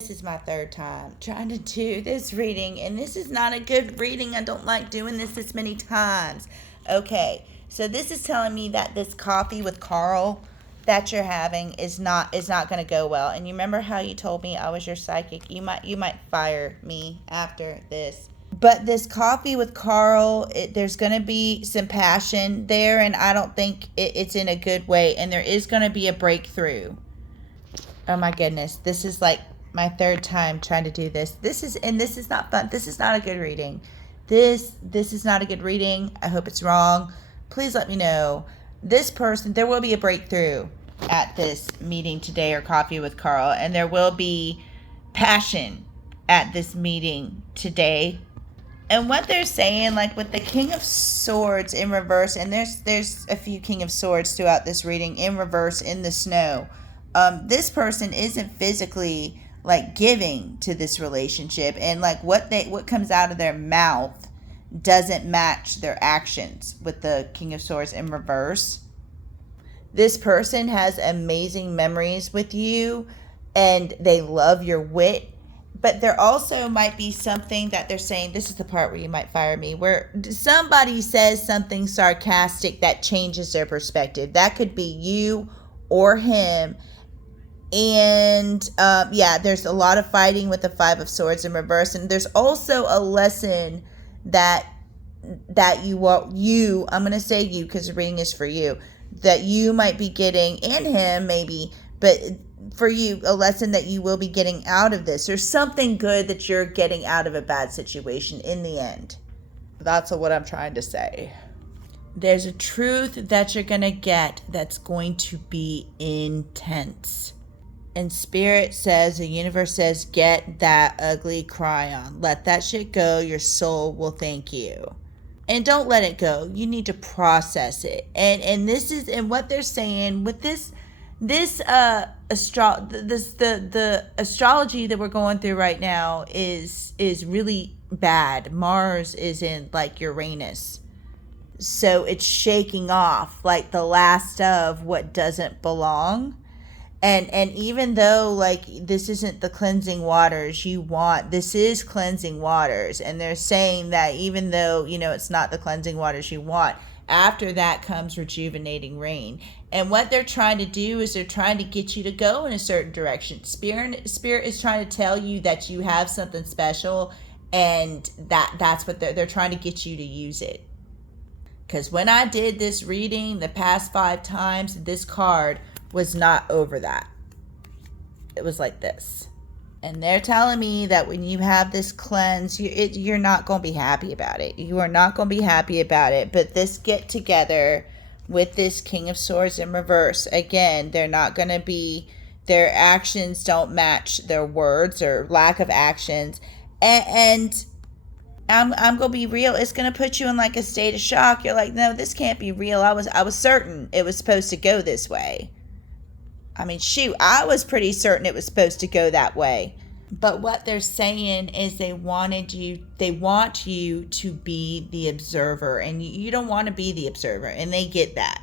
This is my third time trying to do this reading, and this is not a good reading. I don't like doing this many times. Okay, so this is telling me that this coffee with Carl that you're having is not going to go well. And you remember how you told me I was your psychic? You might fire me after this. But this coffee with Carl, there's going to be some passion there, and I don't think it's in a good way. And there is going to be a breakthrough. Oh my goodness, this is like my third time trying to do this. This is not fun. This is not a good reading. This is not a good reading. I hope it's wrong. Please let me know. This person, there will be a breakthrough at this meeting today, or coffee with Carl, and there will be passion at this meeting today. And what they're saying, like with the King of Swords in reverse, and there's a few King of Swords throughout this reading in reverse in the snow. This person isn't physically like giving to this relationship, and like what comes out of their mouth doesn't match their actions with the King of Swords in reverse. This person has amazing memories with you, and they love your wit. But there also might be something that they're saying, this is the part where you might fire me, where somebody says something sarcastic that changes their perspective. That could be you or him. And there's a lot of fighting with the Five of Swords in reverse. And there's also a lesson that I'm going to say you because the reading is for you, that you might be getting, and him maybe, but for you, a lesson that you will be getting out of this. There's something good that you're getting out of a bad situation in the end. That's what I'm trying to say. There's a truth that you're going to get that's going to be intense. And Spirit says, the universe says, get that ugly cry on. Let that shit go. Your soul will thank you. And don't let it go. You need to process it. And this is, and what they're saying with the astrology that we're going through right now is really bad. Mars is in like Uranus. So it's shaking off like the last of what doesn't belong. And even though like this isn't the cleansing waters you want, this is cleansing waters. And they're saying that even though, it's not the cleansing waters you want, after that comes rejuvenating rain. And what they're trying to do is they're trying to get you to go in a certain direction. Spirit is trying to tell you that you have something special, and that's what they're trying to get you to use it. Because when I did this reading the past 5 times, this card was not over that. It was like this. And they're telling me that when you have this cleanse, you're not going to be happy about it. You are not going to be happy about it. But this get together with this King of Swords in reverse, again, they're not going to be, their actions don't match their words or lack of actions. And I'm going to be real. It's going to put you in like a state of shock. You're like, no, this can't be real. I was certain it was supposed to go this way. I mean, shoot, I was pretty certain it was supposed to go that way. But what they're saying is they want you to be the observer, and you don't want to be the observer, and they get that.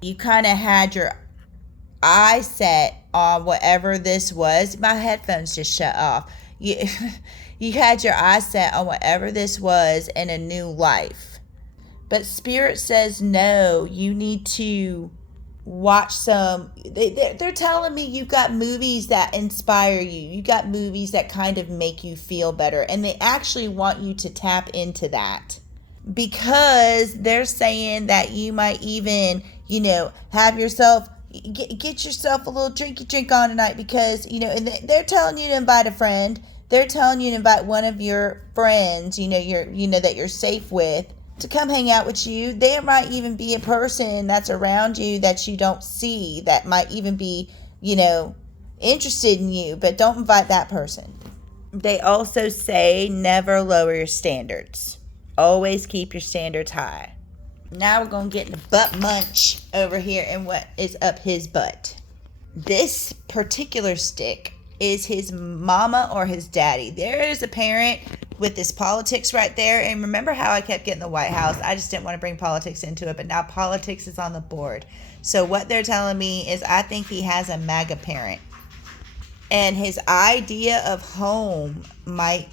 You kind of had your eye set on whatever this was. My headphones just shut off. You had your eye set on whatever this was in a new life. But Spirit says, no, you need to watch some. They're telling me you've got movies that inspire you. You got movies that kind of make you feel better. And they actually want you to tap into that. Because they're saying that you might even, have yourself, get yourself a little drink on tonight. Because, and they're telling you to invite a friend. They're telling you to invite one of your friends, that you're safe with, to come hang out with you. There might even be a person that's around you that you don't see that might even be, interested in you, but don't invite that person. They also say never lower your standards. Always keep your standards high. Now we're going to get into butt munch over here and what is up his butt. This particular stick is his mama or his daddy. There is a parent with this politics right there. And remember how I kept getting the White House? I just didn't want to bring politics into it, but now politics is on the board. So what they're telling me is I think he has a MAGA parent. and his idea of home might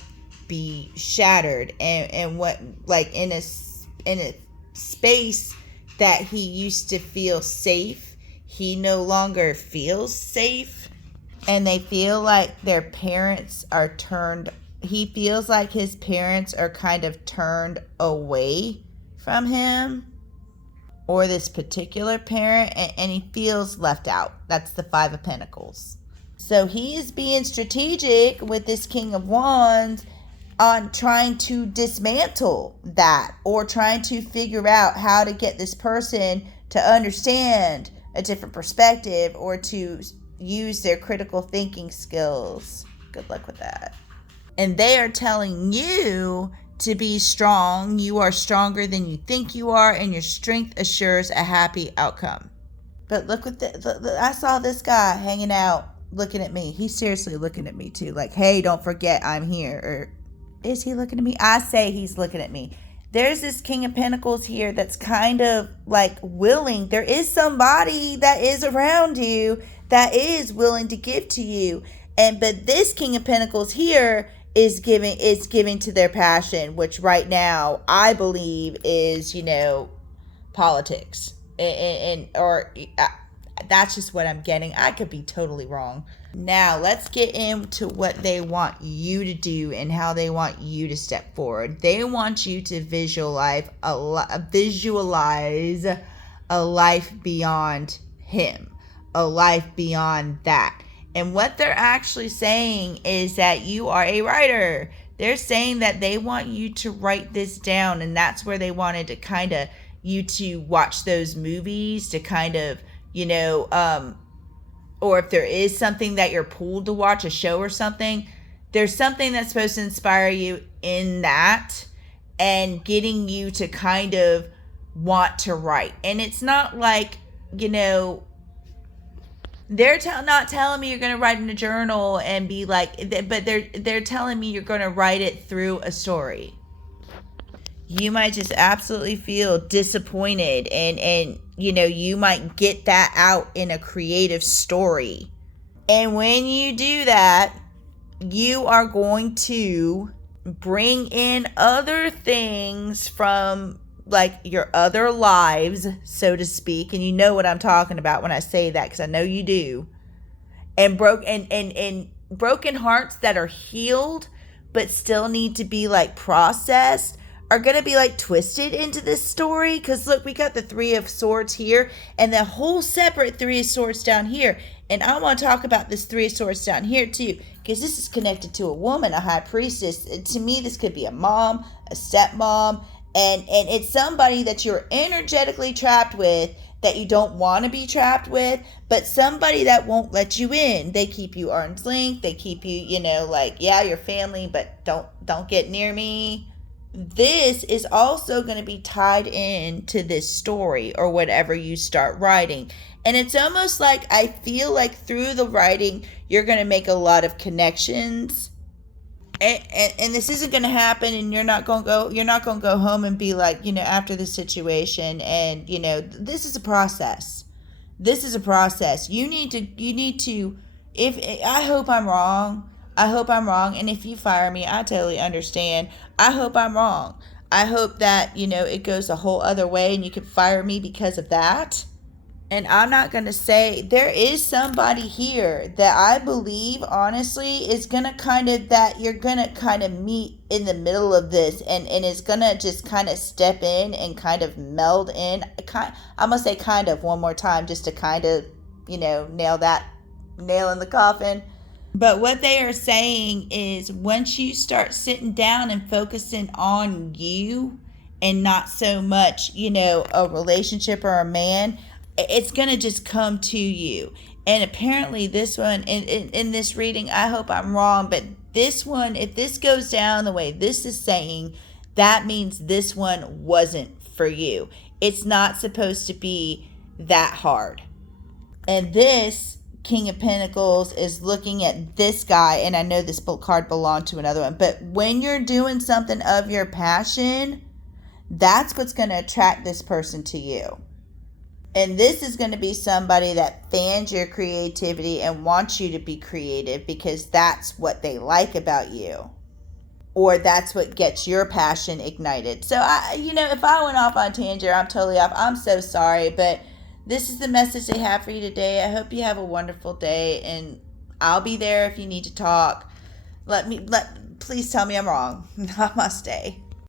be shattered, and what, like, in a space that he used to feel safe, he no longer feels safe, and they feel like their parents are turned he feels like his parents are kind of turned away from him, or this particular parent, and he feels left out. That's the Five of Pentacles. So he is being strategic with this King of Wands on trying to dismantle that, or trying to figure out how to get this person to understand a different perspective, or to use their critical thinking skills. Good luck with that. And they are telling you to be strong. You are stronger than you think you are, and your strength assures a happy outcome. But look what I saw this guy hanging out looking at me. He's seriously looking at me too. Like, hey, don't forget I'm here. Or is he looking at me? I say he's looking at me. There's this King of Pentacles here that's kind of like willing. There is somebody that is around you that is willing to give to you. But this King of Pentacles here is giving to their passion, which right now I believe is, politics. That's just what I'm getting. I could be totally wrong. Now let's get into what they want you to do and how they want you to step forward. They want you to visualize a life beyond him, a life beyond that. And what they're actually saying is that you are a writer. They're saying that they want you to write this down, and that's where they wanted to kind of you to watch those movies to kind of, or if there is something that you're pulled to watch, a show or something, there's something that's supposed to inspire you in that and getting you to kind of want to write. And it's not like, they're not telling me you're going to write in a journal and be like, but they're telling me you're going to write it through a story. You might just absolutely feel disappointed, and you might get that out in a creative story. And when you do that, you are going to bring in other things from like your other lives, so to speak, and you know what I'm talking about when I say that, because I know you do. And broken hearts that are healed but still need to be like processed are going to be like twisted into this story. Because look, we got the Three of Swords here and the whole separate Three of Swords down here. And I want to talk about this Three of Swords down here too, because this is connected to a woman, a high priestess. To me, this could be a mom, a stepmom, and it's somebody that you're energetically trapped with, that you don't want to be trapped with, but somebody that won't let you in. They keep you arm's length. They keep you, you're family, but don't get near me. This is also going to be tied in to this story or whatever you start writing. And it's almost like I feel like through the writing, you're going to make a lot of connections. And this isn't going to happen, and you're not going to go home and be like, after this situation, and, this is a process. This is a process. You need to, I hope I'm wrong. And if you fire me, I totally understand. I hope I'm wrong. I hope that, it goes a whole other way and you can fire me because of that. And I'm not going to say, there is somebody here that I believe, honestly, is going to you're going to kind of meet in the middle of this, and is going to just kind of step in and kind of meld in. I'm going to say kind of one more time just to kind of, nail in the coffin. But what they are saying is once you start sitting down and focusing on you and not so much, a relationship or a man, it's going to just come to you. And apparently this one, in this reading, I hope I'm wrong, but this one, if this goes down the way this is saying, that means this one wasn't for you. It's not supposed to be that hard. And this King of Pentacles is looking at this guy, and I know this card belonged to another one, but when you're doing something of your passion, that's what's going to attract this person to you. And this is going to be somebody that fans your creativity and wants you to be creative because that's what they like about you. Or that's what gets your passion ignited. So, if I went off on a tangent, I'm totally off. I'm so sorry. But this is the message they have for you today. I hope you have a wonderful day. And I'll be there if you need to talk. Please tell me I'm wrong. Namaste.